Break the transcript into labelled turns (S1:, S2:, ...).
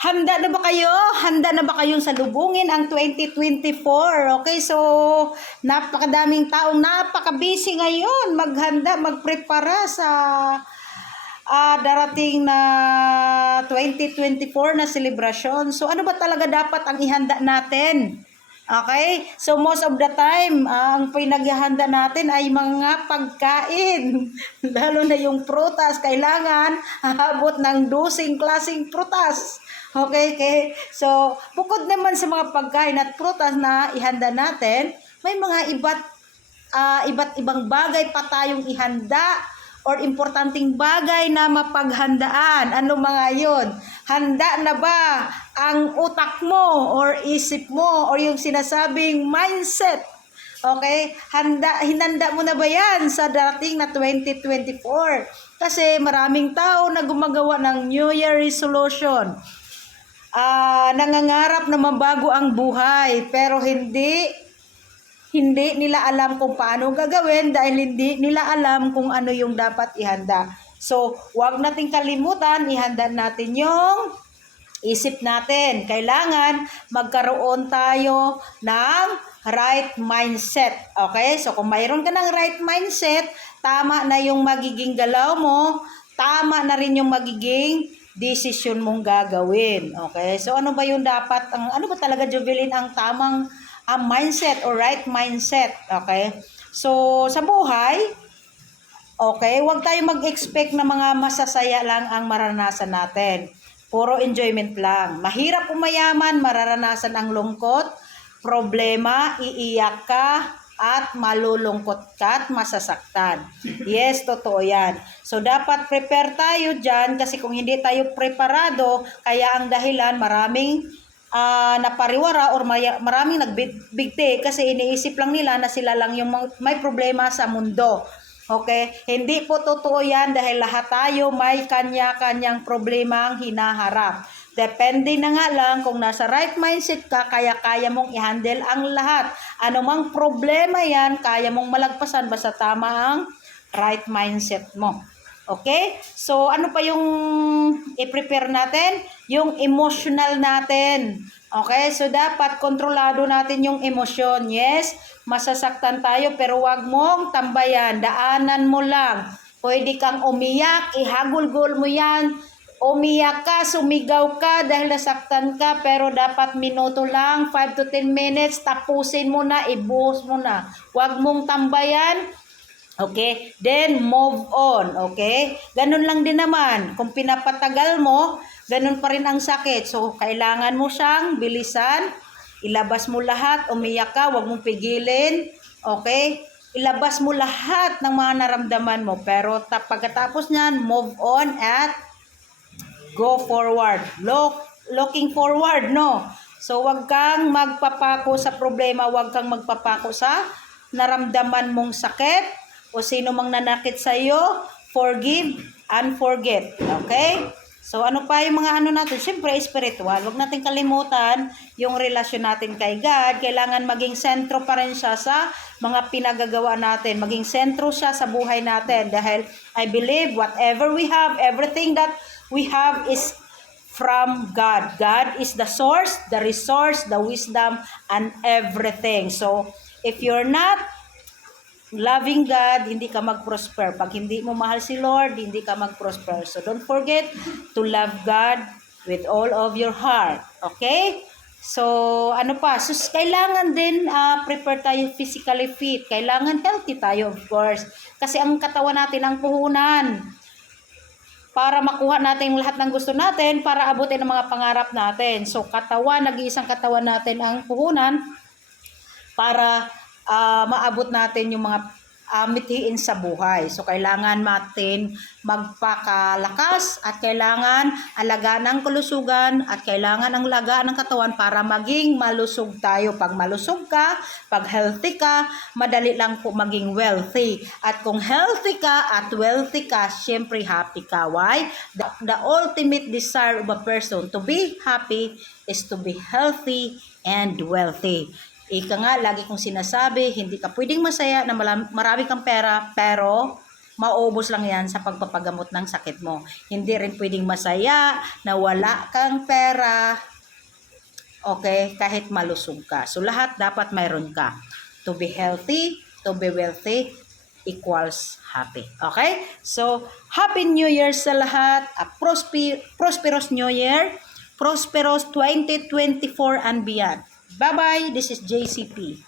S1: Handa na ba kayo? Handa na ba kayong salubungin ang 2024? Okay, so napakadaming taong napaka-busy ngayon maghanda, magprepara sa ah, darating na 2024 na celebration. So ano ba talaga dapat ang ihanda natin? Okay? So most of the time, ang pinaghahanda natin ay mga pagkain. Lalo na yung prutas, kailangan hahabot ng dosing klaseng prutas. Okay? okay? So, bukod naman sa mga pagkain at prutas na ihanda natin, may mga iba't ah, iba't ibang bagay pa tayong ihanda or importanteng bagay na mapaghandaan. Ano mga yon? Handa na ba ang utak mo or isip mo or yung sinasabing mindset? Okay? Handa, hinanda mo na ba yan sa darating na 2024? Kasi maraming tao na gumagawa ng New Year resolution. Ah, nangangarap na mabago ang buhay pero hindi hindi nila alam kung paano gagawin dahil hindi nila alam kung ano yung dapat ihanda. So, wag nating kalimutan, ihanda natin yung isip natin. Kailangan magkaroon tayo ng right mindset. Okay? So, kung mayroon ka ng right mindset, tama na yung magiging galaw mo, tama na rin yung magiging decision mong gagawin. Okay? So, ano ba yung dapat, ang, ano ba talaga, Jubilin, ang tamang ang mindset or right mindset. Okay? So, sa buhay, okay, huwag tayo mag-expect na mga masasaya lang ang maranasan natin. Puro enjoyment lang. Mahirap umayaman, mararanasan ang lungkot, problema, iiyak ka, at malulungkot ka at masasaktan. Yes, totoo yan. So, dapat prepare tayo dyan kasi kung hindi tayo preparado, kaya ang dahilan maraming ah, napariwara or may, maraming nagbigti kasi iniisip lang nila na sila lang yung may problema sa mundo. Okay? Hindi po totoo yan dahil lahat tayo may kanya-kanyang problema ang hinaharap. Depende na nga lang kung nasa right mindset ka, kaya kaya mong i-handle ang lahat. Anumang problema yan, kaya mong malagpasan basta tama ang right mindset mo. Okay? So, ano pa yung i-prepare natin? Yung emotional natin. Okay? So, dapat kontrolado natin yung emosyon. Yes, masasaktan tayo pero wag mong tambayan. Daanan mo lang. Pwede kang umiyak, ihagulgol mo yan. Umiyak ka, sumigaw ka dahil nasaktan ka, pero dapat minuto lang, 5 to 10 minutes, tapusin mo na, ibuhos mo na. Huwag mong tambayan, Okay? Then, move on. Okay? Ganun lang din naman. Kung pinapatagal mo, ganun pa rin ang sakit. So, kailangan mo siyang bilisan. Ilabas mo lahat. Umiyak ka. Huwag mong pigilin. Okay? Ilabas mo lahat ng mga naramdaman mo. Pero ta- pagkatapos niyan, move on at go forward. Look, looking forward, no? So, wag kang magpapako sa problema, wag kang magpapako sa naramdaman mong sakit o sino mang nanakit sa iyo, forgive and forget. Okay? So, ano pa yung mga ano natin? Siyempre, spiritual. Huwag natin kalimutan yung relasyon natin kay God. Kailangan maging sentro pa rin siya sa mga pinagagawa natin. Maging sentro siya sa buhay natin. Dahil I believe whatever we have, everything that we have is from God. God is the source, the resource, the wisdom, and everything. So, if you're not loving God, hindi ka mag-prosper. Pag hindi mo mahal si Lord, hindi ka mag-prosper. So, don't forget to love God with all of your heart. Okay? So, ano pa? So, kailangan din ah, prepare tayo physically fit. Kailangan healthy tayo, of course. Kasi ang katawan natin ang puhunan para makuha natin lahat ng gusto natin para abutin ang mga pangarap natin. So, katawan, nag-iisang katawan natin ang puhunan para ah, maabot natin yung mga mithiin sa buhay. So, kailangan natin magpakalakas at kailangan alagaan ng kalusugan at kailangan ang lagaan ng katawan para maging malusog tayo. Pag malusog ka, pag healthy ka, madali lang po maging wealthy. At kung healthy ka at wealthy ka, syempre happy ka. Why? The, the ultimate desire of a person to be happy is to be healthy and wealthy. Ika nga, lagi kong sinasabi, hindi ka pwedeng masaya na marami kang pera, pero maubos lang yan sa pagpapagamot ng sakit mo. Hindi rin pwedeng masaya na wala kang pera, okay, kahit malusog ka. So, lahat dapat mayroon ka. To be healthy, to be wealthy, equals happy. Okay? So, Happy New Year sa lahat. A prosper, prosperous New Year. Prosperous 2024 and beyond. Bye-bye. This is JCP.